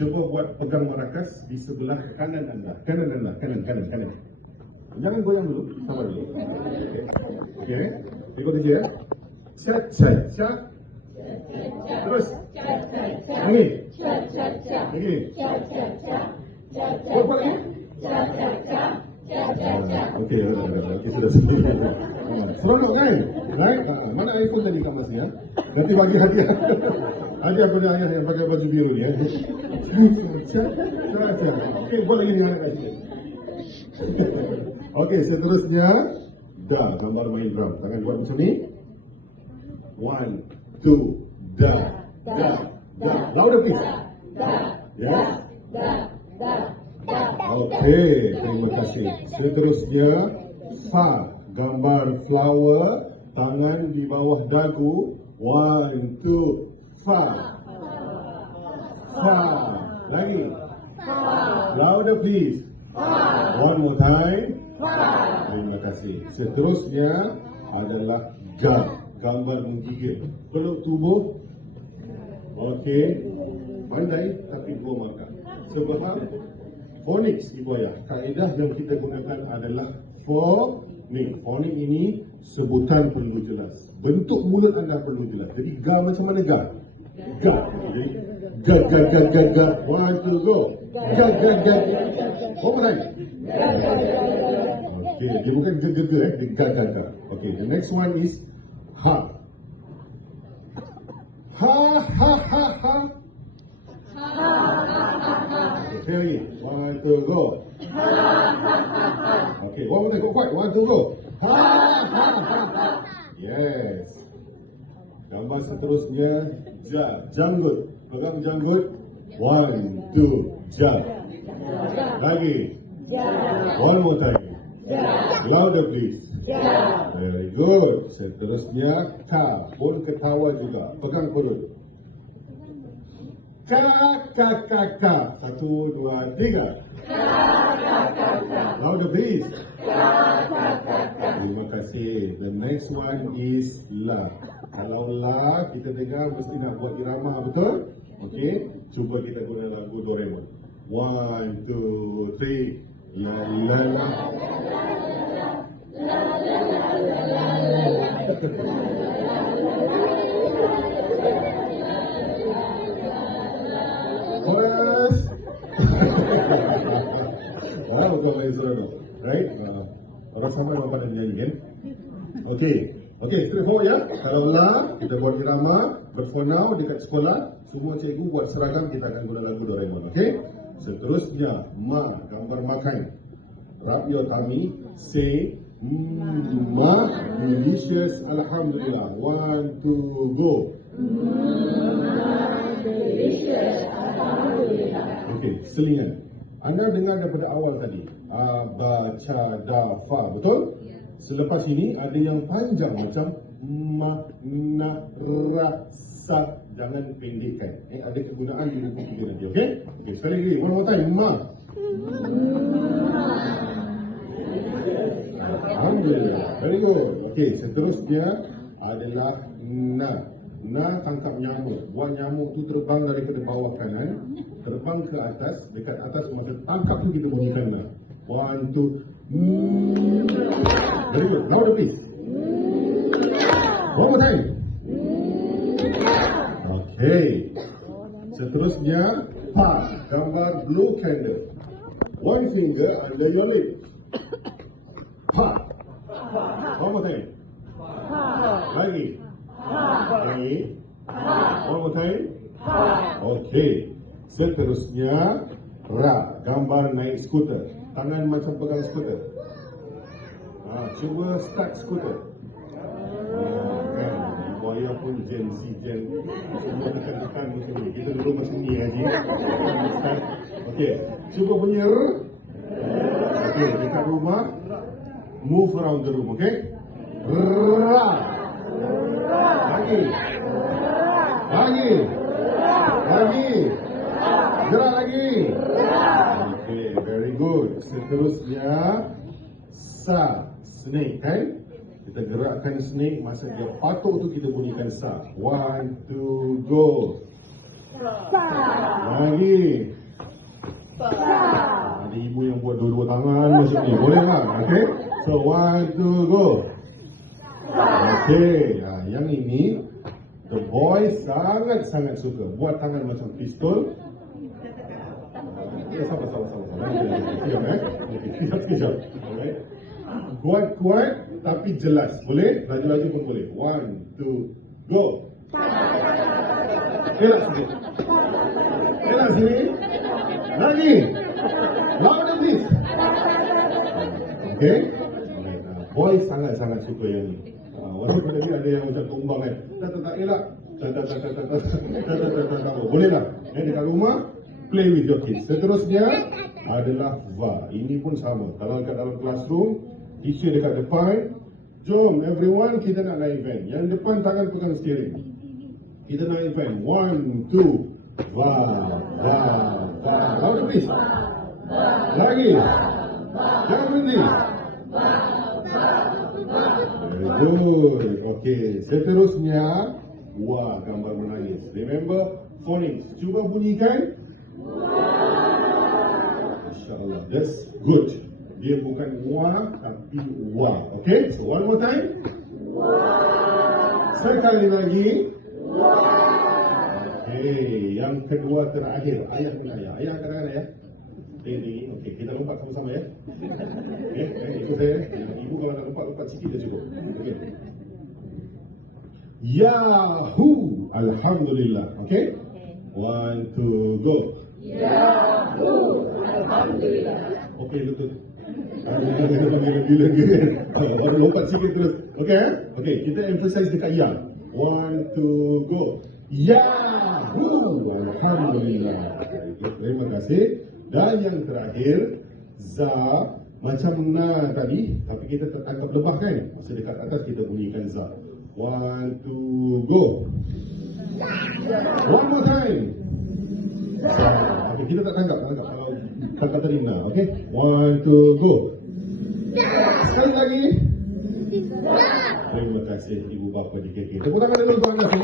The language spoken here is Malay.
Cuba buat pegang marakas di sebelah kanan anda. Kanan. Jangan goyang dulu, sabar dulu. Okey. Ikut aja ya. Chat. Terus. Ini. Buat lagi. Okey, sudah sendiri. Seronok kan? Right? Mana iPhone tadi kat Mas ya? Nanti bagi hadiah. Hadiah pada ayah yang pakai baju biru ni ya. Okey, buat lagi ni anak sikit. Okey, seterusnya dah gambar main drum. Tangan buat macam ni. 1, 2, dah. Louder please. Yes. Okey, terima kasih. Seterusnya fa, gambar flower, tangan di bawah dagu. 1, 2, fa. Lagi. Louder please. One more time. Terima kasih. Seterusnya adalah ga, gambar menggigil. Peluk tubuh. Okey. Pandai tapi dua mata. Sebab phonics ibu ayah. Kaedah yang kita gunakan adalah phonics. Phonics ini sebutan perlu jelas. Bentuk mulut anda perlu jelas. Jadi ga macam mana ga? Ga. Jadi ga. 1, 2, go. Ga. One more time. Okay, dia bukan ga. Dia ga. Okay, the next one is ha. Ha. Okay, 1, 2, go. Okay, one more time, go quiet. 1, 2, go. Ha. Yes. Gambar seterusnya janggut. Pegang janggut. 1, 2, jab. Lagi. One more time. Louder please. Very good. Seterusnya ka, pun ketawa juga. Pegang perut. Ka. 1, 2, 3. Louder please. Terima kasih. The next one is la. Kalau la kita dengar mesti nak buat irama, betul? Okey, cuba kita guna lagu Doraemon. 1, 2, 3. La. Chorus. Wow, kau main seronok. Right? Orang sama orang pada nyanyi kan? Okey, straightforward ya. Kalau la, kita buat irama. But for now, dekat sekolah, semua cikgu buat seragam, kita akan guna lagu Doraemon. Okey? Seterusnya, ma, gambar makan. Rub your tummy, say, ma, delicious, alhamdulillah. 1, 2, go. Delicious, alhamdulillah. Okey, selingan. Anda dengar daripada awal tadi. A, ba, cha, da, fa, betul? Selepas ini ada yang panjang macam ma, na, ra, sa. Jangan pendekkan. Ada kegunaan di buku kita nanti, okey? Okey, sekali lagi. One more time. Ma. Alhamdulillah. Very good. Okey, seterusnya adalah na. Na, tangkap nyamuk. Buat nyamuk tu terbang daripada bawah kanan, terbang ke atas. Dekat atas masa tangkap tu kita bunyikan na. 1, 2. Very good. Louder please. One more time. Okay. Seterusnya pa, gambar blue candle. One finger under your lip. Pa. One more time. Lagi. One more time. Okay. Seterusnya ra, gambar naik skuter. Tangan macam pegang skuter. Cuba start skuter. Buaya pun Gen Z, semua tekan-tekan macam ni. Kita dulu macam ni Haji. Okey, cuba bunyi r. Okey, dekat rumah, move around the room, okey? Ra. Lagi. Gerak lagi. Okey, very good. Seterusnya sa, snake kan? Kita gerakkan snake, masa dia patuk tu kita bunyikan sa. 1, 2, go. Lagi. Ada ibu yang buat dua-dua tangan macam ni. Boleh tak? Okay. So 1, 2, go. Okay. Yang ini the boy sangat-sangat suka. Buat tangan macam pistol. Sabar. Sekejap. Alright. Kuat-kuat tapi jelas. Boleh? Laju-laju pun boleh. 1, 2, go. Elak sini. Lagi. Louder please. Okay. Boy sangat-sangat suka yang ni. Walaupun tadi ada yang macam tumbang kan. Tak elak. Boleh tak? Dekat rumah, play with your kids. Seterusnya adalah VA. Ini pun sama. Kalau kat dalam classroom, teacher dekat depan. Jom everyone, kita nak naik van. Yang depan tangan pegang steering. Kita naik van. 1, 2, VA. Louder please. Lagi. Jangan berhenti. Very good. Okay. Seterusnya, wah, gambar menangis. Remember phonics. Cuba bunyikan. InsyaAllah. That's good. Dia bukan wah, tapi wah. Okay. So one more time. Sekali lagi. Okay. Yang kedua terakhir. Ayah dan ayah. Ayah angkat ayah. Okay, kita lompat sama-sama ya. Okay, ikut saya. Ibu kalau nak lompat sikit dah cukup. Okay. Yahoo! Alhamdulillah. Okay? 1, 2, go. Yahoo! Alhamdulillah. Okay, betul. Baru lompat sikit terus. Okay? Okay, kita emphasize dekat ya. 1, 2, go. Yahoo! Alhamdulillah. Terima kasih. Dan yang terakhir, za macam na tadi, tapi kita tertangkap lebah kan? Masa dekat atas kita bunyikan za. 1, 2, go. One more time. Za. Okay, kita tak tangkap kalau tangkap tadi na. Okay, 1, 2, go. Sekali lagi. Terima kasih ibu bapa di KK. Tepuk tangan dulu tuan-tuan semua.